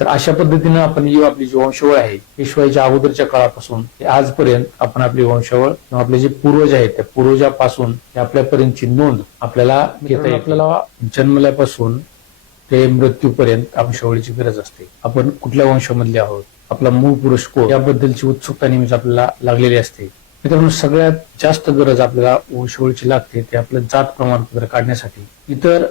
तर अशा पद्धतीनं आपण ही आपली जी वंशावळ आहे पेशवाईच्या अगोदरच्या काळापासून आजपर्यंत आपण आपली वंशावळ किंवा आपले जे पूर्वज आहेत त्या पूर्वजापासून आपल्यापर्यंतची नोंद आपल्याला घेता येईल. आपल्याला जन्मल्यापासून ते मृत्यूपर्यंत वंशावळीची गरज असते. आपण कुठल्या वंशामधले आहोत, आपला मूळ पुरुष कोण याबद्दलची उत्सुकता नेहमीच आपल्याला लागलेली असते. मित्रांनो, सगळ्यात जास्त गरज आपल्याला वंशावळीची लागते ते आपलं जात प्रमाणपत्र काढण्यासाठी. इतर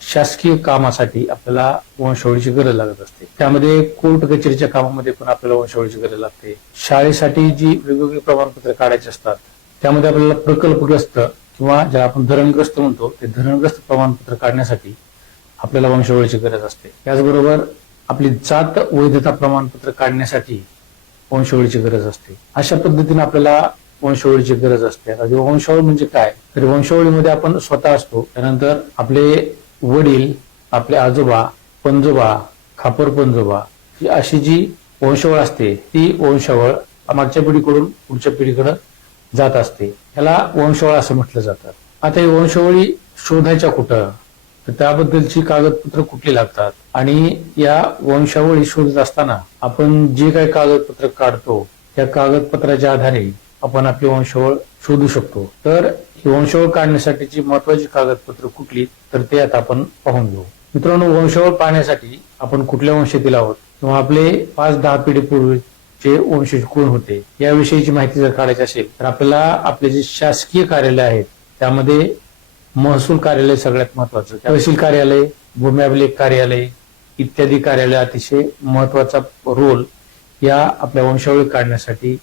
शासकीय कामासाठी आपल्याला वंशावळीची गरज लागत असते. त्यामध्ये कोर्ट कचेरीच्या कामामध्ये पण आपल्याला वंशावळीची गरज लागते. शाळेसाठी जी वेगवेगळी प्रमाणपत्र काढायची असतात त्यामध्ये आपल्याला प्रकल्पग्रस्त किंवा ज्याला आपण धरणग्रस्त म्हणतो ते धरणग्रस्त प्रमाणपत्र काढण्यासाठी आपल्याला वंशावळीची गरज असते. त्याचबरोबर आपली जात वैधता प्रमाणपत्र काढण्यासाठी वंशावळीची गरज असते. अशा पद्धतीने आपल्याला वंशावळीची गरज असते. आता वंशावळ म्हणजे काय, तर वंशावळीमध्ये आपण स्वतः असतो, त्यानंतर आपले वडील, आपले आजोबा, पंजोबा, खापर पंजोबा ही अशी जी वंशावळ असते ती वंशावळ मागच्या पिढीकडून पुढच्या पिढीकडे जात असते. ह्याला वंशावळ असं म्हटलं जातं. आता ही वंशावळी शोधायच्या कुठं, तर त्याबद्दलची कागदपत्र कुठली लागतात आणि या वंशावळी शोधत असताना आपण जे काही कागदपत्र काढतो त्या कागदपत्राच्या आधारे आपण आपली वंशावळ शोधू शकतो. तर ही वंशावळ काढण्यासाठीची महत्वाची कागदपत्र कुठली, तर ते आता आपण पाहून घेऊ. मित्रांनो, वंशावळ पाहण्यासाठी आपण कुठल्या वंशातील आहोत किंवा आपले 5-10 पिढीपूर्वीचे वंशज कोण होते याविषयीची माहिती जर काढायची असेल तर आपल्याला आपले जे शासकीय कार्यालय आहेत त्यामध्ये महसूल कार्यालय सगळ्यात महत्वाचं, तहसील कार्यालय, भूमी अभिलेख कार्यालय इत्यादी कार्यालय अतिशय महत्वाचा रोल या आपल्या वंशावळी काढण्यासाठी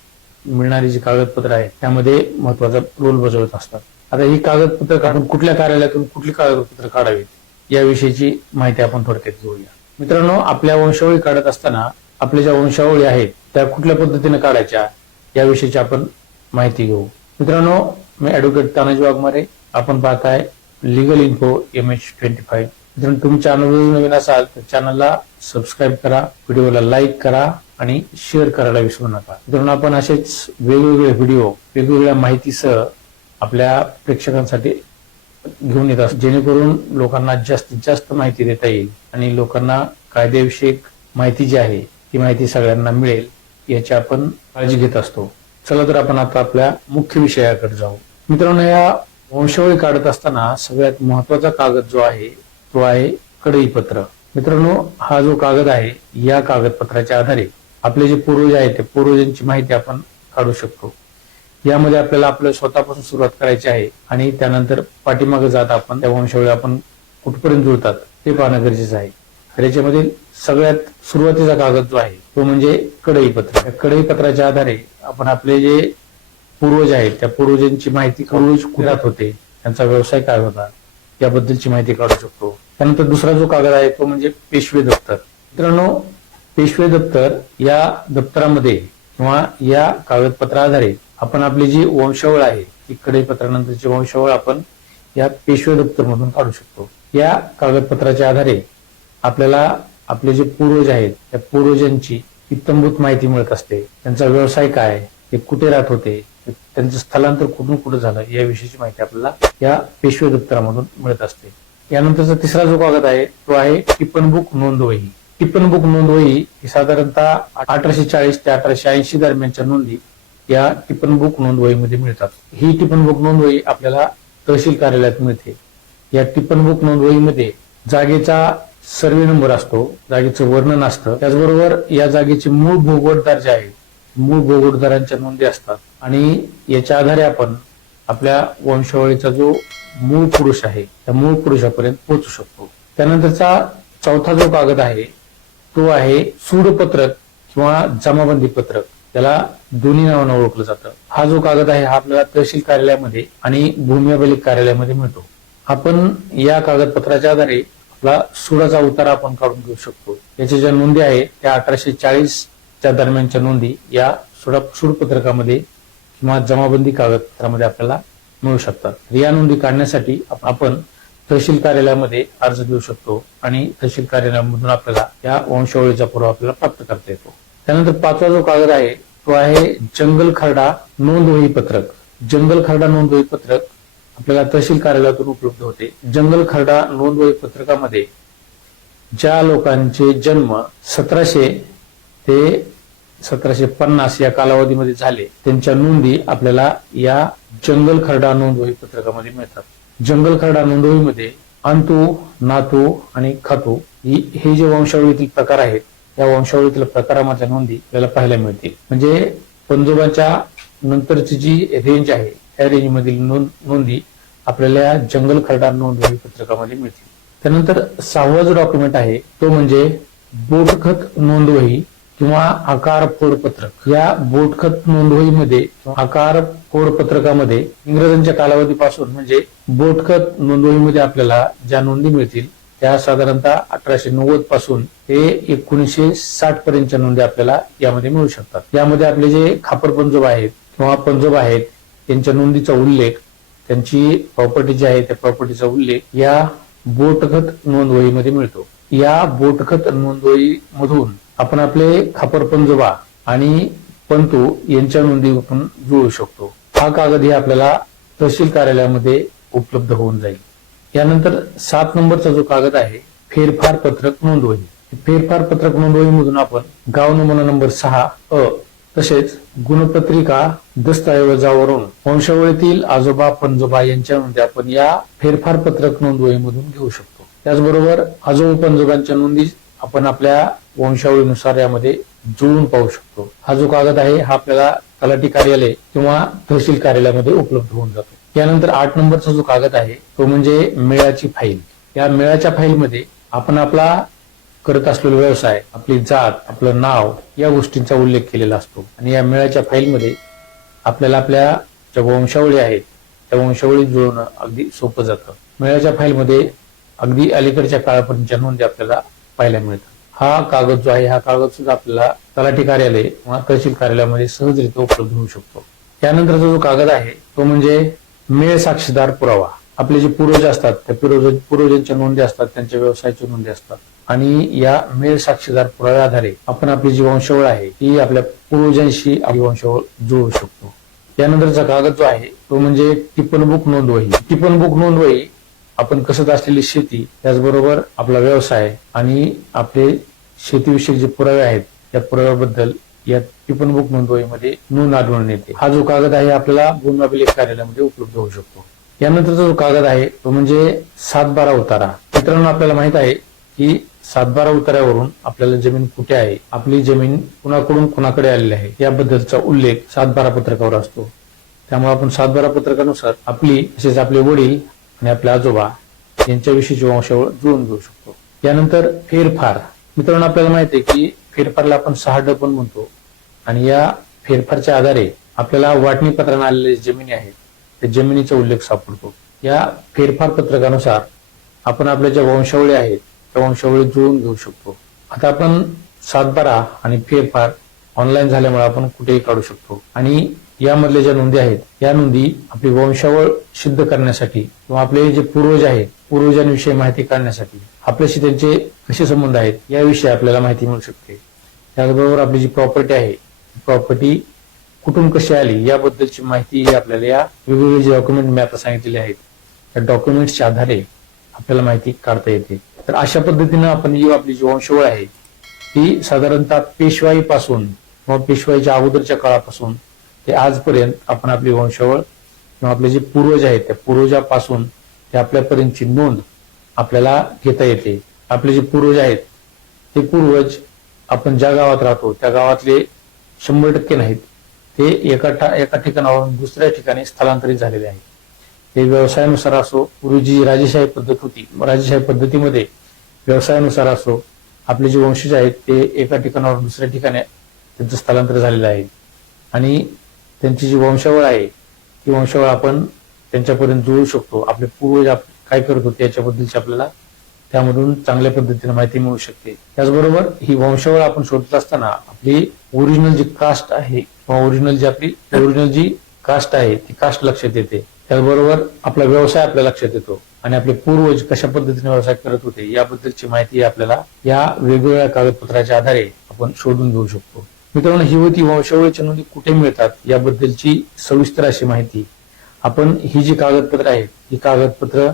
मिळणारी जी कागदपत्र आहेत त्यामध्ये महत्वाचा रोल बजावत असतात. आता ही कागदपत्र काढून कुठल्या कार्यालयातून कुठली कागदपत्र काढावीत याविषयीची माहिती आपण थोडक्यात घेऊया. मित्रांनो, आपल्या वंशावळी काढत असताना आपल्या ज्या वंशावळी आहेत त्या कुठल्या पद्धतीने काढायच्या याविषयीची आपण माहिती घेऊ. मित्रांनो, मी ऍडव्होकेट तानाजी वाघमारे, आपण पाहताय लीगल इन्फो MH25. मित्रांनो, तुम्ही चॅनलवर नवीन असाल तर चॅनलला सबस्क्राईब करा, व्हिडिओला लाईक करा आणि शेअर करायला विसरू नका. मित्रांनो, आपण असेच वेगवेगळे व्हिडिओ वेगवेगळ्या माहितीसह आपल्या प्रेक्षकांसाठी घेऊन येत असतो, जेणेकरून लोकांना जास्तीत जास्त माहिती देता येईल आणि लोकांना कायदेविषयक माहिती जी आहे ती माहिती सगळ्यांना मिळेल याची आपण काळजी घेत असतो. चला तर आपण आता आपल्या मुख्य विषयाकडे जाऊ. मित्रांनो, या वंशावळी काढत असताना सगळ्यात महत्वाचा कागद जो आहे तो आहे कडईपत्र. मित्रांनो, हा जो कागद आहे या कागदपत्राच्या आधारे आपले जे पूर्वज आहेत त्या पूर्वजांची माहिती आपण काढू शकतो. यामध्ये आपल्याला आपल्या स्वतःपासून सुरुवात करायची आहे आणि त्यानंतर पाठीमागे जात आपण त्या वंशावळी आपण कुठपर्यंत जुळतात ते पाहणं गरजेचं आहे. तर याच्यामध्ये सगळ्यात सुरुवातीचा कागद जो आहे तो म्हणजे कडईपत्र. त्या कडईपत्राच्या आधारे आपण आपले जे पूर्वज आहेत त्या पूर्वजांची माहिती, पूर्वज कुठे होते, त्यांचा व्यवसाय काय होता याबद्दलची माहिती काढू शकतो. त्यानंतर दुसरा जो कागद आहे तो म्हणजे पेशवे दप्तर. मित्रांनो, पेशवे दप्तर या दप्तरामध्ये किंवा या कागदपत्रा आधारे आपण आपली जी वंशावळ आहे ती कडईपत्रानंतरची वंशावळ आपण या पेशवे दप्तर मधून काढू शकतो. या कागदपत्राच्या आधारे आपल्याला आपले जे पूर्वज आहेत त्या पूर्वजांची इत्थंभूत माहिती मिळत असते. त्यांचा व्यवसाय काय, ते कुठे राहत होते, त्यांचं स्थलांतर कुठून कुठे झालं याविषयीची माहिती आपल्याला या पेशवे दप्तरामधून मिळत असते. यानंतरचा तिसरा जो कागद आहे तो आहे टिप्पणबुक नोंदवही. टिप्पणबुक नोंदवही ही साधारणतः 1840 ते 1880 दरम्यानच्या नोंदी या टिप्पणबुक नोंदवहीमध्ये मिळतात. ही टिप्पणबुक नोंदवही आपल्याला तहसील कार्यालयात मिळते. या टिप्पणबुक नोंदवहीमध्ये जागेचा सर्वे नंबर असतो, जागेचं वर्णन असतं, त्याचबरोबर या जागेचे मूळ भोगवटदार जे आहेत मूळ भोगवटदारांच्या नोंदी असतात आणि याच्या आधारे आपण आपल्या वंशावळीचा जो मूळ पुरुष आहे त्या मूळ पुरुषापर्यंत पोहोचू शकतो. त्यानंतरचा चौथा जो कागद आहे तो आहे सूडपत्रक किंवा जमाबंदी पत्रक, त्याला दोन्ही नावानं ओळखलं जातं. हा जो कागद आहे हा आपल्याला तहसील कार्यालयामध्ये आणि भूमी अभिलेख कार्यालयामध्ये मिळतो. आपण या कागदपत्राच्या आधारे आपला सुडाचा उतारा आपण काढून घेऊ शकतो. याच्या ज्या नोंदी आहेत त्या 1840च्या दरम्यानच्या नोंदी या सूडपत्रकामध्ये किंवा जमाबंदी कागदपत्रामध्ये आपल्याला मिळू शकतात. या नोंदी काढण्यासाठी आपण तहसील कार्यालयामध्ये अर्ज देऊ शकतो आणि तहसील कार्यालयामधून आपल्याला या वंशावळीचा पुरावा आपल्याला प्राप्त करता येतो. त्यानंतर पाचवा जो कागद आहे तो आहे जंगल खरडा नोंदवही पत्रक. जंगल खरडा नोंदवही पत्रक आपल्याला तहसील कार्यालयातून उपलब्ध होते. जंगल खरडा नोंदवही पत्रकामध्ये ज्या लोकांचे जन्म 1700 ते 1750 या कालावधीमध्ये झाले त्यांच्या नोंदी आपल्याला या जंगल खर्डा नोंदवही पत्रकामध्ये मिळतात. जंगल खर्डा नोंदवहीमध्ये अंतू, नातू आणि खातू हे जे वंशावळीतील प्रकार आहेत या वंशावळीतील प्रकारामधल्या नोंदी आपल्याला पाहायला मिळतील. म्हणजे पंजोबाच्या नंतरची जी रेंज आहे त्या रेंजमधील नोंदी आपल्याला जंगल खर्डा नोंदवही पत्रकामध्ये मिळतील. त्यानंतर 6वा जो डॉक्युमेंट आहे तो म्हणजे बोटखत नोंदवही किंवा आकार फोड पत्रक. या बोटखत नोंदवहीमध्ये आकार फोड पत्रकामध्ये इंग्रजांच्या कालावधीपासून म्हणजे बोटखत नोंदवहीमध्ये आपल्याला ज्या नोंदी मिळतील त्या साधारणतः 1890 पासून ते 1960 पर्यंतच्या नोंदी आपल्याला यामध्ये मिळू शकतात. यामध्ये आपले जे खापर पंजोबा आहेत किंवा पंजोबा आहेत त्यांच्या नोंदीचा उल्लेख, त्यांची प्रॉपर्टी जी आहे त्या प्रॉपर्टीचा उल्लेख या बोटखत नोंदवहीमध्ये मिळतो. या बोटखत नोंदवही मधून आपण आपले खापर पंजोबा आणि पंतू यांच्या नोंदीतून जुळू शकतो. हा कागद हे आपल्याला तहसील कार्यालयामध्ये उपलब्ध होऊन जाईल. यानंतर 7 नंबरचा जो कागद आहे फेरफार पत्रक नोंदवही. फेरफार पत्रक नोंदवही मधून आपण गाव नमुना नंबर 6 अ तसेच गुणपत्रिका दस्तऐवजावरून वंशावळीतील आजोबा पंजोबा यांच्या नोंदी आपण या फेरफार पत्रक नोंदवही मधून घेऊ शकतो. त्याचबरोबर आजोबा पंजोबांच्या नोंदी आपण आपल्या वंशावळीनुसार यामध्ये जुळून पाहू शकतो. हा जो कागद आहे हा आपल्याला तलाठी कार्यालय किंवा तहसील कार्यालयामध्ये उपलब्ध होऊन जातो. यानंतर 8 नंबरचा जो कागद आहे तो म्हणजे मेळाची फाईल. या मेळाच्या फाईलमध्ये आपण आपला करत असलेला व्यवसाय, आपली जात, आपलं नाव या गोष्टींचा उल्लेख केलेला असतो. आणि या मेळाच्या फाईलमध्ये आपल्याला आपल्या ज्या वंशावळी आहेत त्या वंशावळी जुळवणं अगदी सोपं जातं. मेळाच्या फाईलमध्ये अगदी अलीकडच्या काळापर्यंतच्या नोंदी आपल्याला पाहायला मिळतात. हा कागद जो आहे हा कागद सुद्धा आपल्याला तलाठी कार्यालय किंवा तहसील कार्यालयामध्ये सहजरित्या उपलब्ध होऊ शकतो. त्यानंतरचा जो कागद आहे तो म्हणजे मेळ साक्षीदार पुरावा. आपले जे पूर्वज असतात त्या पूर्वजांच्या नोंदी असतात, त्यांच्या व्यवसायाच्या नोंदी असतात आणि या मेळ साक्षीदार पुराव्या आधारे आपण आपली जी वंशावळ आहे ती आपल्या पूर्वजांशी आपली वंशावळ जुळवू शकतो. यानंतरचा कागद जो आहे तो म्हणजे टिप्पणबुक नोंदवही. टिप्पणबुक नोंदवही आपण कसत असलेली शेती, त्याचबरोबर आपला व्यवसाय आणि आपले शेतीविषयक जे पुरावे आहेत त्या पुराव्याबद्दल या टिप्पणबुक नोंदवहीमध्ये नोंद आढळून येते. हा जो कागद आहे आपल्याला भूमी अभिलेख कार्यालयामध्ये उपलब्ध होऊ शकतो. यानंतरचा जो कागद आहे तो म्हणजे 7/12 उतारा. मित्रांनो, आपल्याला माहित आहे की 7/12 उतार्यावरून आपल्याला जमीन कुठे आहे, आपली जमीन कुणाकडून कुणाकडे आलेली आहे याबद्दलचा उल्लेख 7/12 पत्रकावर असतो. त्यामुळे आपण 7/12 पत्रकानुसार आपली तसेच आपले वडील आणि आपले आजोबा यांच्याविषयीची वंशावळ जुळवून घेऊ शकतो. यानंतर फेरफार. मित्रांनो, आपल्याला माहिती आहे की फेरफारला आपण 6 पण म्हणतो आणि या फेरफारच्या आधारे आपल्याला वाटणी पत्राने आलेले जमिनी आहेत त्या जमिनीचा उल्लेख सापडतो. या फेरफार पत्रकानुसार आपण आपल्या ज्या वंशावळी आहेत त्या वंशावळी जुळवून घेऊ शकतो. आता आपण 7/12 आणि फेरफार ऑनलाईन झाल्यामुळे आपण कुठेही काढू शकतो आणि यामधल्या ज्या नोंदी आहेत या नोंदी आपली वंशावळ सिद्ध करण्यासाठी किंवा आपले जे पूर्वज आहेत पूर्वजांविषयी माहिती काढण्यासाठी आपल्याशी त्यांचे कसे संबंध आहेत याविषयी आपल्याला माहिती मिळू शकते. त्याचबरोबर आपली जी प्रॉपर्टी आहे प्रॉपर्टी कुठून कशी आली याबद्दलची माहिती आपल्याला या वेगवेगळे जे डॉक्युमेंट मी आता सांगितलेले आहेत त्या डॉक्युमेंट्सच्या आधारे आपल्याला माहिती काढता येते. तर अशा पद्धतीनं आपण ही आपली जी वंशावळ आहे ती साधारणतः पेशवाईपासून किंवा पेशवाईच्या अगोदरच्या काळापासून ते आजपर्यंत आपण आपली वंशावळ किंवा आपले जे पूर्वज आहेत त्या पूर्वजापासून ते आपल्यापर्यंतची नोंद आपल्याला घेता येते. आपले जे पूर्वज आहेत ते पूर्वज आपण ज्या गावात राहतो त्या गावातले 100% नाहीत, ते एका ठिकाणावरून दुसऱ्या ठिकाणी स्थलांतरित झालेले आहेत. ते व्यवसायानुसार असो, पूर्वी जी राजेशाही पद्धत होती राजेशाही पद्धतीमध्ये व्यवसायानुसार असो, आपले जे वंशज आहेत ते एका ठिकाणावरून दुसऱ्या ठिकाणी त्यांचं स्थलांतर झालेलं आहे आणि त्यांची जी वंशावळ आहे ती वंशावळ आपण त्यांच्यापर्यंत जुळू शकतो. आपले पूर्वज काय करत होते याच्याबद्दलची आपल्याला त्यामधून चांगल्या पद्धतीने माहिती मिळू शकते. त्याचबरोबर ही वंशावळ आपण शोधत असताना आपली ओरिजिनल जी कास्ट आहे किंवा ओरिजिनल जी कास्ट आहे ती कास्ट लक्षात येते. त्याचबरोबर आपला व्यवसाय आपल्या लक्षात येतो आणि आपले पूर्वज कशा पद्धतीने व्यवसाय करत होते याबद्दलची माहिती आपल्याला या वेगवेगळ्या कागदपत्राच्या आधारे आपण शोधून घेऊ शकतो. मित्रांनो, ही होती वंशावळीच्या नोंदी कुठे मिळतात याबद्दलची सविस्तर अशी माहिती. आपण ही जी कागदपत्र आहेत ही कागदपत्र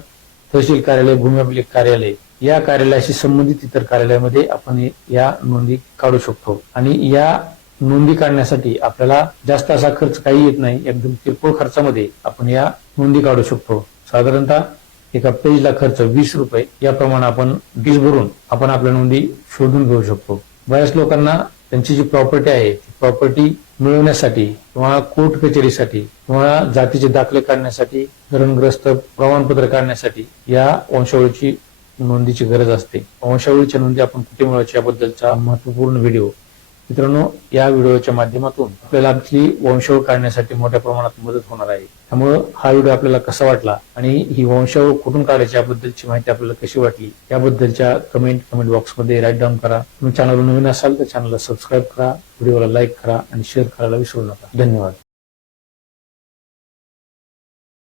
तहसील कार्यालय, भूमी अभिलेख कार्यालय या कार्यालयाशी संबंधित इतर कार्यालयामध्ये आपण या नोंदी काढू शकतो. आणि या नोंदी काढण्यासाठी आपल्याला जास्त असा खर्च काही येत नाही. एकदम किरकोळ खर्चामध्ये आपण या नोंदी काढू शकतो. साधारणतः एका पेजला खर्च 20 रुपये याप्रमाणे आपण फीस भरून आपण आपल्या नोंदी शोधून घेऊ शकतो. बऱ्याच लोकांना त्यांची जी प्रॉपर्टी आहे ती प्रॉपर्टी मिळवण्यासाठी किंवा कोर्ट कचेरीसाठी किंवा जातीचे दाखले काढण्यासाठी, धरणग्रस्त प्रमाणपत्र काढण्यासाठी या वंशावळीची नोंदीची गरज असते. वंशावळीच्या नोंदी आपण कुठे मिळवायच्या याबद्दलचा महत्वपूर्ण व्हिडिओ मित्रांनो, या व्हिडिओच्या माध्यमातून आपल्याला आपली वंशावळ काढण्यासाठी मोठ्या प्रमाणात मदत होणार आहे. त्यामुळे हा व्हिडिओ आपल्याला कसा वाटला आणि ही वंशावळ कुठून काढायची याबद्दलची माहिती आपल्याला कशी वाटली याबद्दलच्या कमेंट बॉक्समध्ये राईट डाऊन करा. तुम्ही चॅनलवर नवीन असाल तर चॅनलला सबस्क्राईब करा, व्हिडिओला लाईक करा आणि शेअर करायला विसरू नका. धन्यवाद.